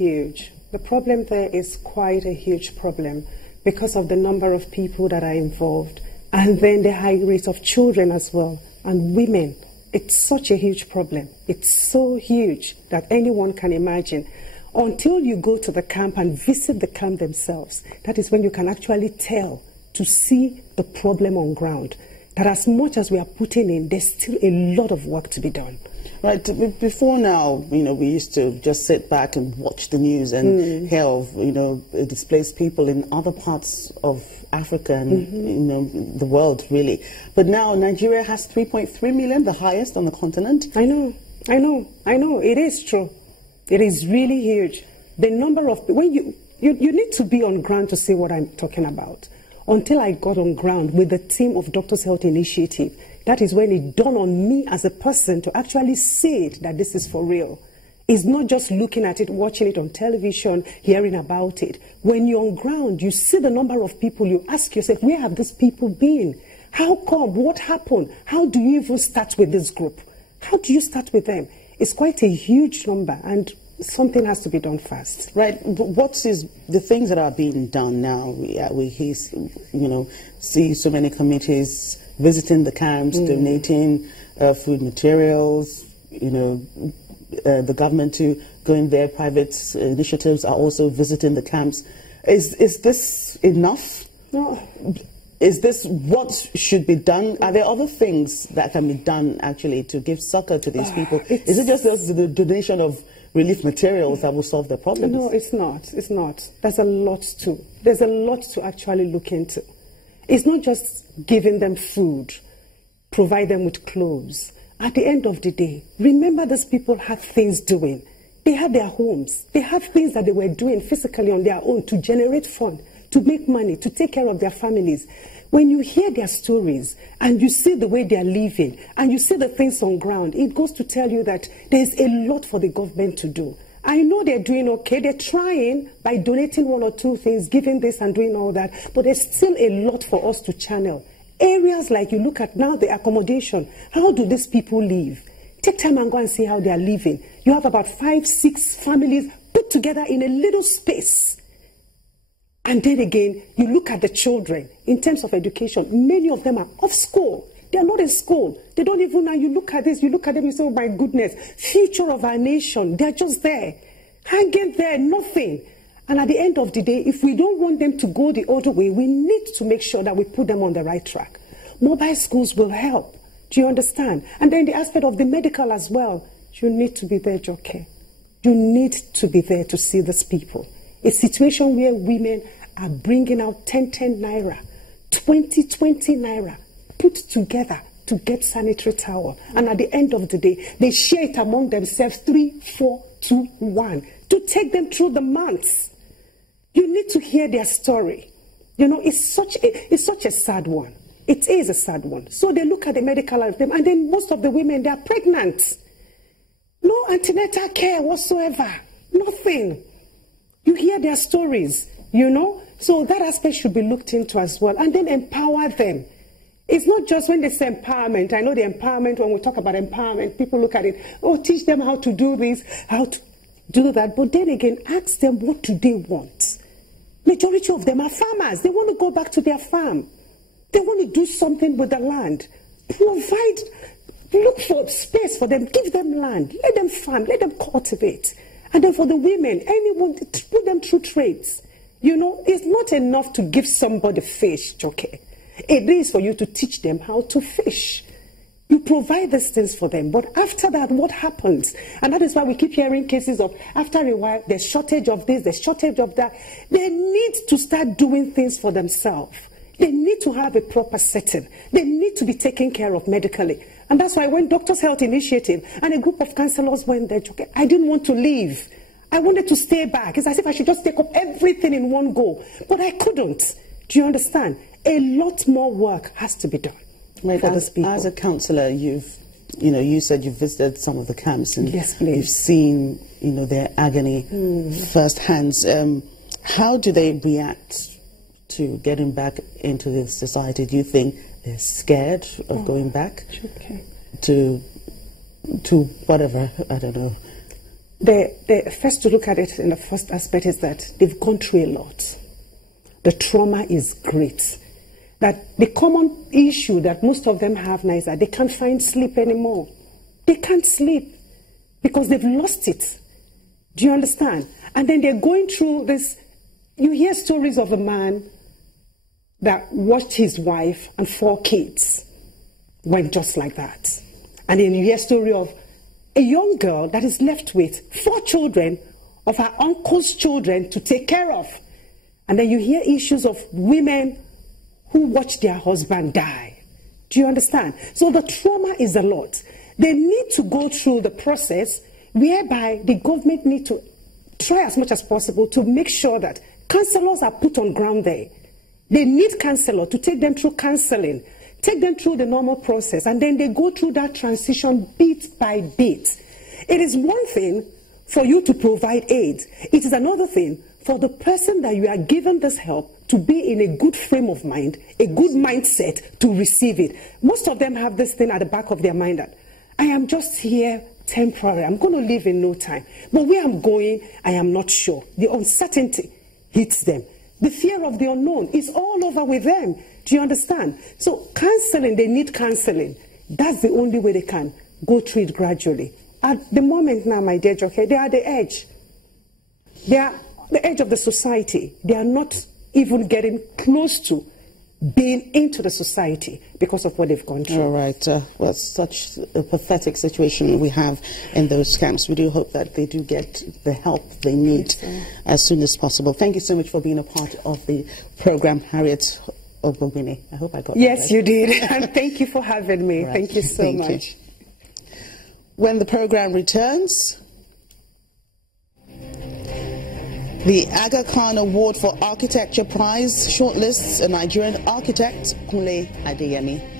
huge. The problem there is quite a huge problem because of the number of people that are involved, and then the high rate of children as well, and women. It's such a huge problem. It's so huge that anyone can imagine. Until you go to the camp and visit the camp themselves, that is when you can actually tell, to see the problem on ground. That as much as we are putting in, there's still a lot of work to be done. Right. Before now, we used to just sit back and watch the news and hear of, displaced people in other parts of Africa and, the world, really. But now Nigeria has 3.3 million, the highest on the continent. I know. It is true. It is really huge. The number of, when you need to be on ground to see what I'm talking about. Until I got on ground with the team of Doctors Health Initiative, that is when it dawned on me as a person to actually say it, that this is for real. It's not just looking at it, watching it on television, hearing about it. When you're on ground, you see the number of people, you ask yourself, where have these people been? How come? What happened? How do you even start with this group? How do you start with them? It's quite a huge number, and something has to be done fast. Right. What is the things that are being done now? We see so many committees visiting the camps, donating food materials, the government to go in there, private initiatives are also visiting the camps. Is this enough? No. Is this what should be done? Are there other things that can be done actually to give succor to these people? Is it just the donation of relief materials that will solve their problems? No, it's not. It's not. There's a lot to actually look into. It's not just giving them food, provide them with clothes. At the end of the day, remember these people have things doing. They have their homes. They have things that they were doing physically on their own to generate fund, to make money, to take care of their families. When you hear their stories and you see the way they are living and you see the things on ground, it goes to tell you that there's a lot for the government to do. I know they're doing okay. They're trying by donating one or two things, giving this and doing all that, but there's still a lot for us to channel. Areas like you look at now, the accommodation. How do these people live? Take time and go and see how they are living. You have about 5, 6 families put together in a little space. And then again, you look at the children in terms of education. Many of them are off school. They are not in school. They don't even know. You look at this, you look at them, you say, oh my goodness, future of our nation. They're just there, hanging there, nothing. And at the end of the day, if we don't want them to go the other way, we need to make sure that we put them on the right track. Mobile schools will help. Do you understand? And then the aspect of the medical as well. You need to be there, Joke. You need to be there to see these people. A situation where women are bringing out 10 naira, 20 naira, put together to get sanitary towel. And at the end of the day, they share it among themselves, 3, 4, 2, 1, to take them through the months. You need to hear their story. It's such a sad one. It is a sad one. So they look at the medical life of them, and then most of the women, they are pregnant. No antenatal care whatsoever. Nothing. You hear their stories, So that aspect should be looked into as well. And then empower them. It's not just when they say empowerment. I know the empowerment, when we talk about empowerment, people look at it, oh, teach them how to do this, how to do that. But then again, ask them, what do they want? Majority of them are farmers. They want to go back to their farm. They want to do something with the land. Look for space for them. Give them land. Let them farm. Let them cultivate. And then for the women, anyone, put them through trades. It's not enough to give somebody fish, okay? It is for you to teach them how to fish. You provide these things for them. But after that, what happens? And that is why we keep hearing cases of, after a while, there's shortage of this, there's shortage of that. They need to start doing things for themselves. They need to have a proper setting. They need to be taken care of medically. And that's why when Doctors Health Initiative and a group of councillors went there, I didn't want to leave. I wanted to stay back. It's as if I should just take up everything in one go. But I couldn't. Do you understand? A lot more work has to be done for these people. As a councillor, you said you visited some of the camps and yes, please. You've seen, their agony firsthand. How do they react to getting back into the society? Do you think they're scared of going back to whatever? I don't know. the first to look at it in the first aspect is that they've gone through a lot. The trauma is great. That the common issue that most of them have now is that they can't find sleep anymore. They can't sleep because they've lost it. Do you understand? And then they're going through this. You hear stories of a man that watched his wife and 4 kids went just like that. And then you hear a story of a young girl that is left with 4 children of her uncle's children to take care of. And then you hear issues of women who watch their husband die. Do you understand? So the trauma is a lot. They need to go through the process whereby the government need to try as much as possible to make sure that counselors are put on ground there. They need counselor to take them through counseling, take them through the normal process, and then they go through that transition bit by bit. It is one thing for you to provide aid. It is another thing for the person that you are giving this help to be in a good frame of mind, a good mindset to receive it. Most of them have this thing at the back of their mind that I am just here temporary. I'm going to leave in no time. But where I'm going, I am not sure. The uncertainty hits them. The fear of the unknown is all over with them. Do you understand? So counseling, they need counseling. That's the only way they can go through it gradually. At the moment now, my dear Joke, they are the edge. They are the edge of the society. They are not even getting close to being into the society because of what they've gone through. All right. Well, such a pathetic situation we have in those camps. We do hope that they do get the help they need as soon as possible. Thank you so much for being a part of the program, Harriet Obogini. I hope I got that. Yes, you did. And thank you for having me. Right. Thank you so much. When the program returns, the Aga Khan Award for Architecture Prize shortlists a Nigerian architect, Kunle Adeyemi.